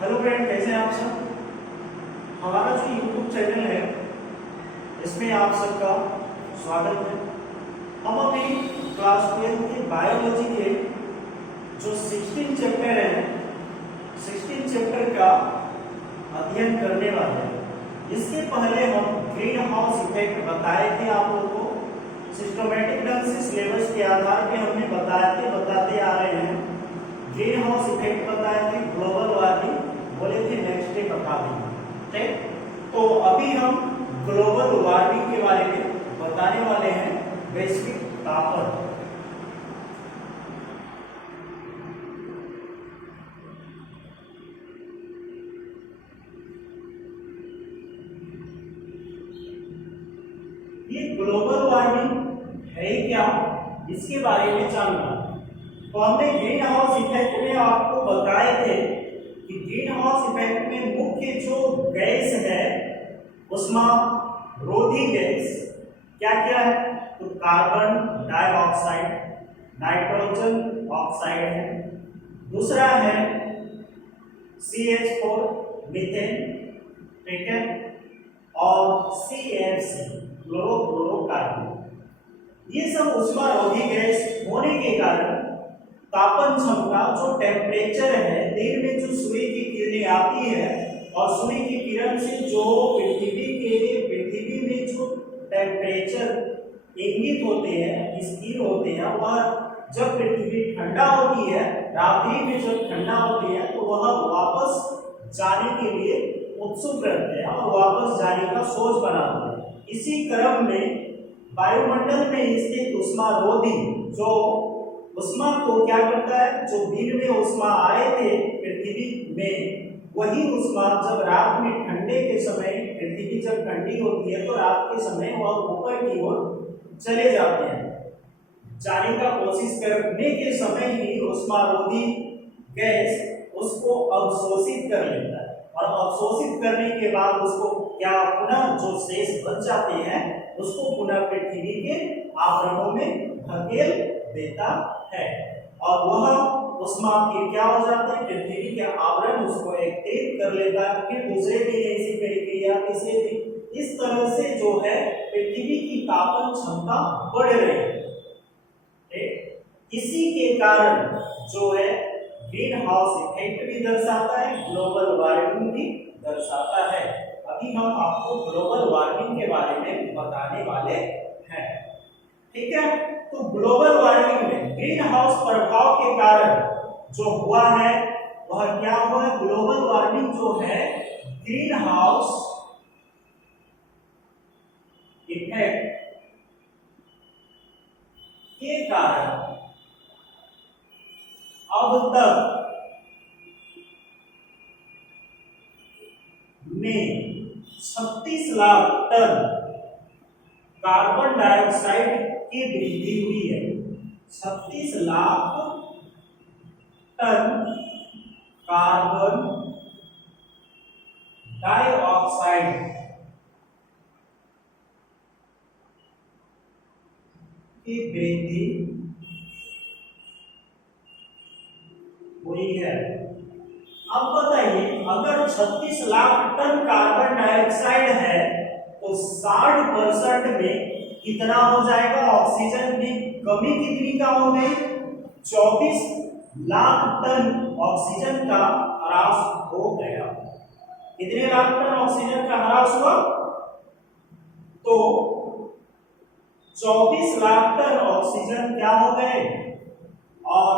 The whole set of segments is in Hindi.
हेलो फ्रेंड, कैसे हैं आप सब। हमारा जो यूट्यूब चैनल है इसमें आप सबका स्वागत है। हम अभी क्लास 12 के बायोलॉजी के जो 16 चैप्टर हैं 16 चैप्टर का अध्ययन करने वाले हैं। इसके पहले हम ग्रीन हाउस इफेक्ट बताए थे आप लोगों को, सिस्टमैटिक ढंग से सिलेबस के आधार पे हमने बताते आ रहे हैं। ग्रीन हाउस इफेक्ट बताए थे, ग्लोबल वार्मिंग बोले थे, नेक्स्ट डे बता देंगे। ठीक, तो अभी हम ग्लोबल वार्मिंग के बारे में बताने वाले हैं, वैश्विक तापन। ये ग्लोबल वार्मिंग है क्या, इसके बारे में जानना। तो हमने ग्रीन हाउस इफेक्ट में आपको बताए थे कि ग्रीन हाउस इफेक्ट में मुख्य जो गैस है उष्मारोधी गैस क्या क्या है, तो कार्बन डाइऑक्साइड, नाइट्रोजन ऑक्साइड है, दूसरा है CH4 मीथेन, ठीक है, और CFC क्लोरोफ्लोरोकार्बन। ये सब उष्मारोधी गैस होने के कारण तापन क्षमता जो टेम्परेचर है, दिन में जो सूर्य की किरणें आती है और सूर्य की किरण से जो पृथ्वी में जो टेम्परेचर इंगित होते हैं, स्थिर होते हैं, वह जब पृथ्वी ठंडा होती है, रात्रि में जब ठंडा होती है, तो वह वापस जाने के लिए उत्सुक रहते हैं और वापस जाने का सोच बनाते हैं। इसी क्रम में वायुमंडल में स्थित उष्मारोधी जो उष्मा को क्या करता है, जो दिन में उष्मा आए थे पृथ्वी में, वही उष्मा जब रात में ठंडे के समय, पृथ्वी जब ठंडी होती है तो रात के समय वह ऊपर की ओर चले जाते हैं। जाने का कोशिश करने के समय ही उष्मारोधी गैस उसको अवशोषित कर लेता है और अवशोषित करने के बाद उसको क्या पुनः जो शेष बच जाते हैं उसको पुनः पृथ्वी के आवरणों में धकेल देता है और वह उष्मा फिर क्या हो जाता है, पृथ्वी के आवरण उसको एकत्रित कर लेता है। फिर दूसरे दिन ऐसी प्रक्रिया, तीसरे दिन, इस तरह से जो है पृथ्वी की तापन क्षमता बढ़ रही है। इसी के कारण जो है ग्रीन हाउस इफेक्ट भी दर्शाता है, ग्लोबल वार्मिंग भी दर्शाता है। अभी हम आपको ग्लोबल वार्मिंग के बारे में बताने वाले हैं, ठीक है। तो ग्लोबल वार्मिंग में ग्रीन हाउस प्रभाव के कारण जो हुआ है वह क्या हुआ है, ग्लोबल वार्मिंग जो है ग्रीन हाउस इफेक्ट के कारण अब तक में 36 लाख टन कार्बन डाइऑक्साइड की वृद्धि हुई है। 36 लाख टन कार्बन डाइऑक्साइड की वृद्धि हुई है। अब बताइए, अगर 36 लाख टन कार्बन डाइऑक्साइड है तो 60% में कितना हो जाएगा, ऑक्सीजन की कमी कितनी का हो गई, 24 लाख टन ऑक्सीजन का ह्रास हो गया। कितने लाख टन ऑक्सीजन का ह्रास हुआ, तो 24 लाख टन ऑक्सीजन क्या हो गए, और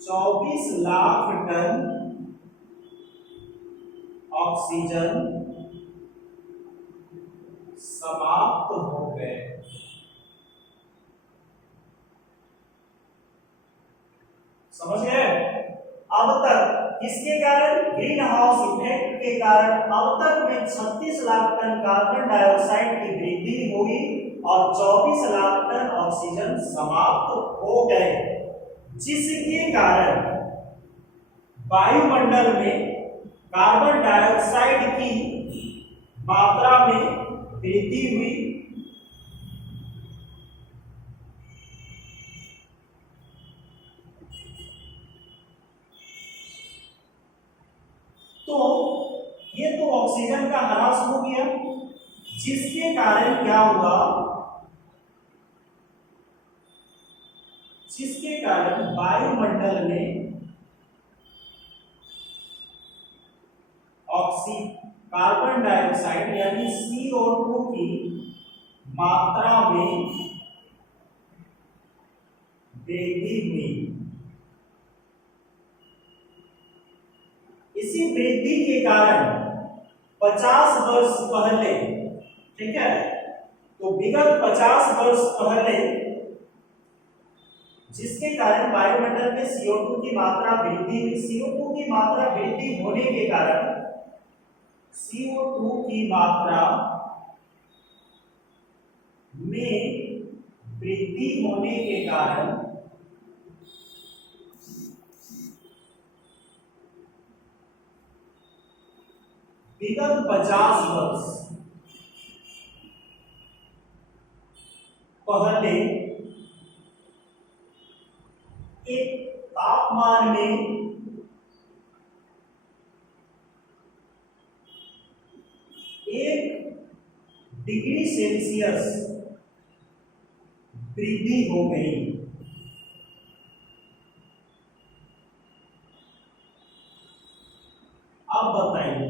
24 लाख टन ऑक्सीजन समाप्त हो गए। समझ गए। अब तक किसके कारण, ग्रीन हाउस इफेक्ट के कारण अब तक में 36 लाख टन कार्बन डाइऑक्साइड की वृद्धि हुई और 24 लाख टन ऑक्सीजन समाप्त हो गए, जिसके कारण वायुमंडल में कार्बन डाइऑक्साइड की मात्रा में वृद्धि हुई। तो ये तो ऑक्सीजन का ह्रास हो गया, जिसके कारण क्या हुआ, जिसके कारण वायुमंडल में कार्बन डाइऑक्साइड यानी CO2 की मात्रा में वृद्धि हुई। इसी वृद्धि के कारण 50 वर्ष पहले, ठीक है, तो विगत 50 वर्ष पहले जिसके कारण वायुमंडल में CO2 की मात्रा वृद्धि हुई, CO2 की मात्रा वृद्धि होने के कारण CO2 की मात्रा में वृद्धि होने के कारण विगत 50 वर्ष पहले एक तापमान में 1 डिग्री सेल्सियस वृद्धि हो गई। अब बताइए,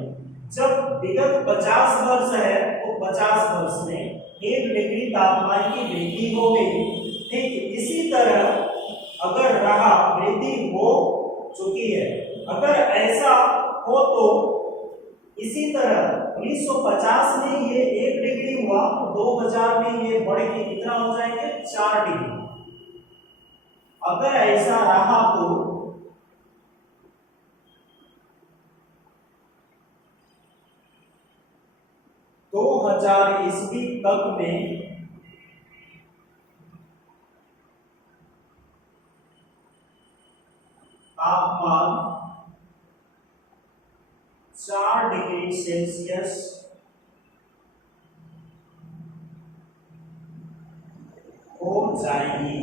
जब विगत 50 वर्ष है तो 50 वर्ष में 1 डिग्री तापमान की वृद्धि हो गई। ठीक इसी तरह अगर रहा, वृद्धि हो चुकी है, अगर ऐसा हो तो इसी तरह 1950 में ये 1 डिग्री हुआ तो 2000 में ये बढ़ के कितना हो जाएंगे, 4 डिग्री। अगर ऐसा रहा तो 2000 ईस्वी तक में तापमान 4 डिग्री सेल्सियस हो जाएगी।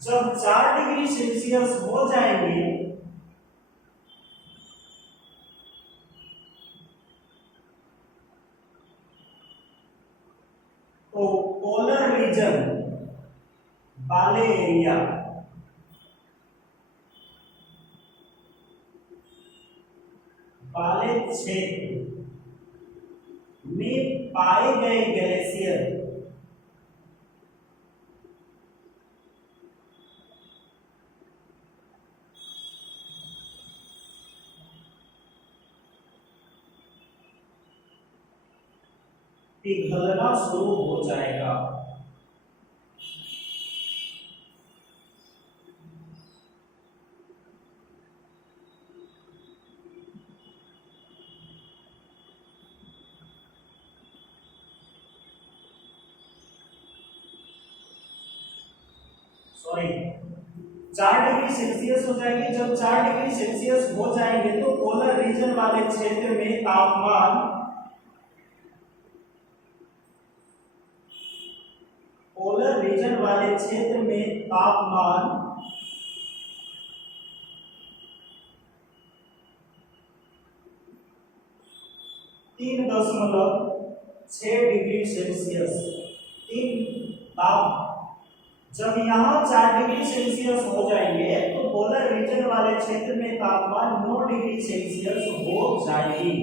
जब 4 डिग्री सेल्सियस हो जाएंगे तो पोलर रीजन वाले एरिया वाले क्षेत्र में पाए गए ग्लेशियर पिघलना शुरू हो जाएगा। सॉरी, 4 डिग्री सेल्सियस हो जाएंगे। जब 4 डिग्री सेल्सियस हो जाएंगे तो पोलर रीजन वाले क्षेत्र में तापमान, पोलर रीजन वाले क्षेत्र में तापमान 3.6 डिग्री सेल्सियस जब यहाँ 4 डिग्री सेल्सियस हो जाएंगे तो पोलर रीजन वाले क्षेत्र में तापमान 9 डिग्री सेल्सियस हो जाएगी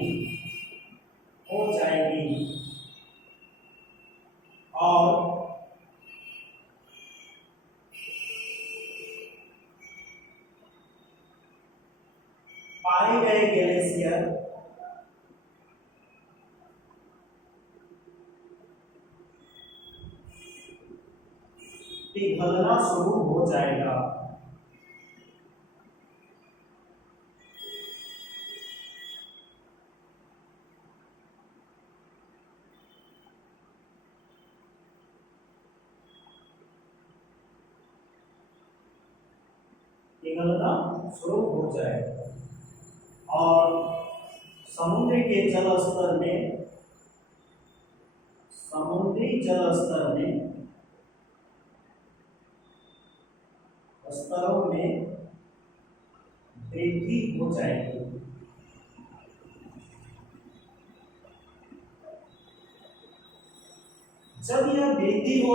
और पाए गए ग्लेशियर पिघलना शुरू हो जाएगा। पिघलना शुरू हो जाएगा और समुद्र के जल स्तर में समुद्री जल स्तर में स्तरों में वृद्धि हो जाएगी। जब यह वृद्धि हो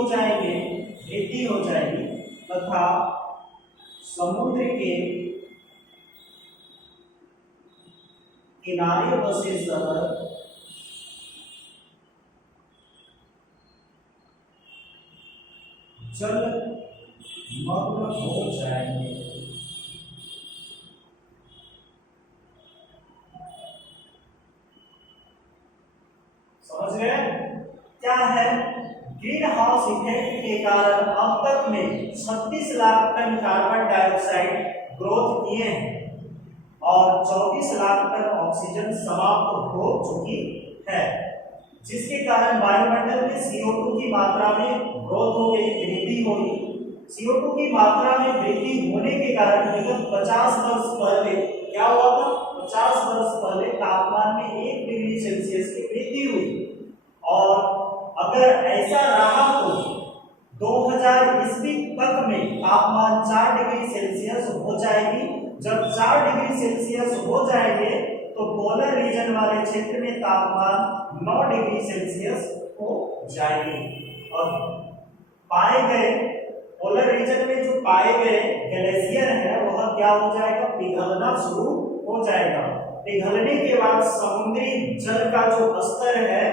जाएगी तथा समुद्र के किनारे बसे शहर जल मग्न हो जाएंगे। समझ गए क्या है? ग्रीन हाउस इफेक्ट के कारण अब तक में 36 lakh ton carbon dioxide growth किए हैं और 34 लाख टन ऑक्सीजन समाप्त हो चुकी है, जिसके कारण वायुमंडल में CO2 की मात्रा में ग्रोथ हो गई, वृद्धि हुई। CO2 की मात्रा में वृद्धि होने के कारण विगत 50 वर्ष पहले क्या हुआ था? 50 वर्ष पहले तापमान में 1 डिग्री सेल्सियस की वृद्धि हुई और अगर ऐसा रहा तो 2000 ईस्वी तक में तापमान 4 डिग्री सेल्सियस हो जाएगी। जब 4 डिग्री सेल्सियस हो जाएंगे तो पोलर रीजन वाले क्षेत्र में तापमान 9 डिग्री सेल्सियस हो जाएगी और पाए गए पोलर रीजन में जो पाए गए ग्लेशियर है वह क्या हो जाएगा? पिघलना शुरू हो जाएगा। पिघलने के बाद समुद्री जल का जो स्तर है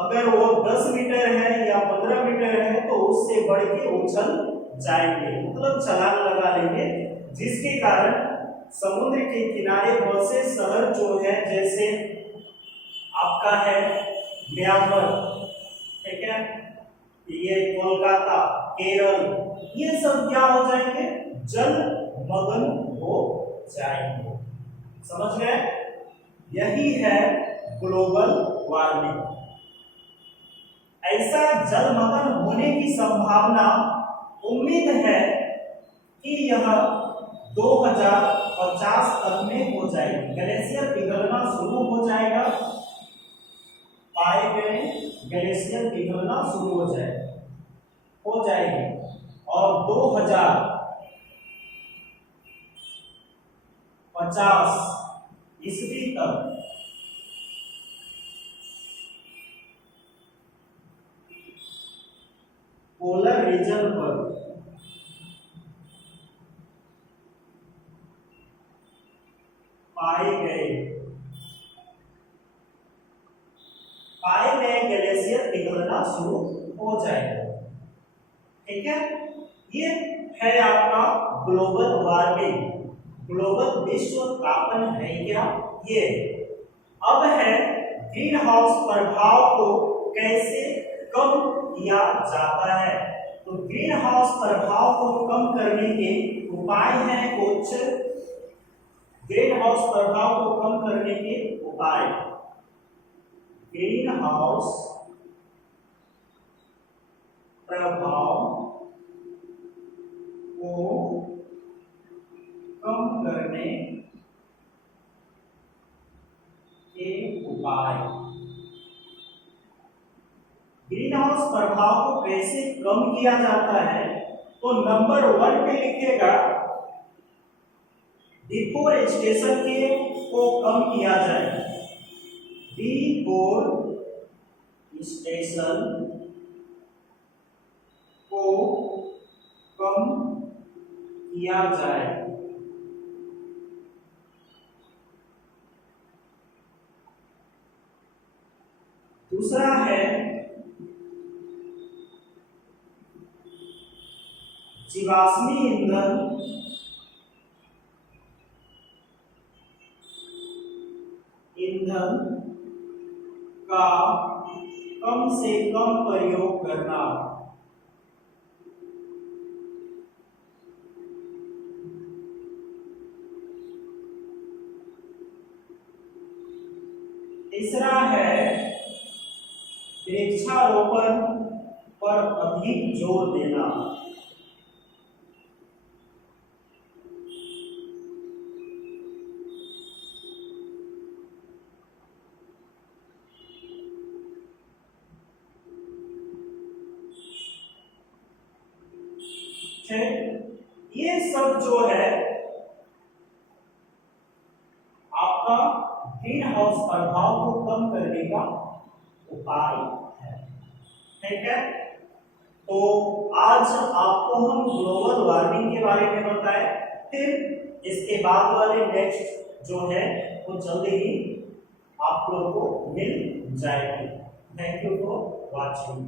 अगर वो 10 मीटर है या 15 मीटर है तो उससे बढ़ के उछल जाएंगे, मतलब छलांग लगा लेंगे, जिसके कारण समुद्र के किनारे बसे शहर जो है जैसे आपका है म्यांमार, ठीक है, ये कोलकाता, केरल, ये सब क्या हो जाएंगे? जल मग्न हो जाएंगे। समझ गए? यही है ग्लोबल वार्मिंग। ऐसा जलमग्न होने की संभावना उम्मीद है कि यह 2050 तक में हो जाएगी। ग्लेशियर पिघलना शुरू हो जाएगा, पाए गए ग्लेशियर पिघलना शुरू हो जाएगी और 2050 ईस्वी तक पोलर रीजन पर पाए गए ग्लेशियर पिघलना शुरू हो जाएगा। ठीक है, ये है आपका ग्लोबल वार्मिंग, ग्लोबल विश्व तापन है क्या ये। अब है ग्रीन हाउस प्रभाव को कैसे कम किया जाता है। तो ग्रीन हाउस प्रभाव को कम करने के उपाय हैं कुछ। ग्रीन हाउस प्रभाव को कम करने के उपाय, ग्रीन हाउस प्रभाव को कम करने के उपाय। ग्रीन हाउस प्रभाव को कैसे कम किया जाता है तो नंबर 1 पे लिखिएगा डिफोरेस्टेशन के को कम किया जाए। डिफोरेस्टेशन को कम किया जाए। दूसरा है जीवाश्मी ईंधन का कम से कम प्रयोग करना। तीसरा है वृक्षारोपण पर अधिक जोर देना। ये सब जो है आपका ग्रीन हाउस प्रभाव को कम करने का उपाय है। ठीक है, तो आज आपको हम ग्लोबल वार्मिंग के बारे में बताए, फिर इसके बाद वाले नेक्स्ट जो है वो जल्दी ही आप लोग को मिल जाएगी। Thank you for watching.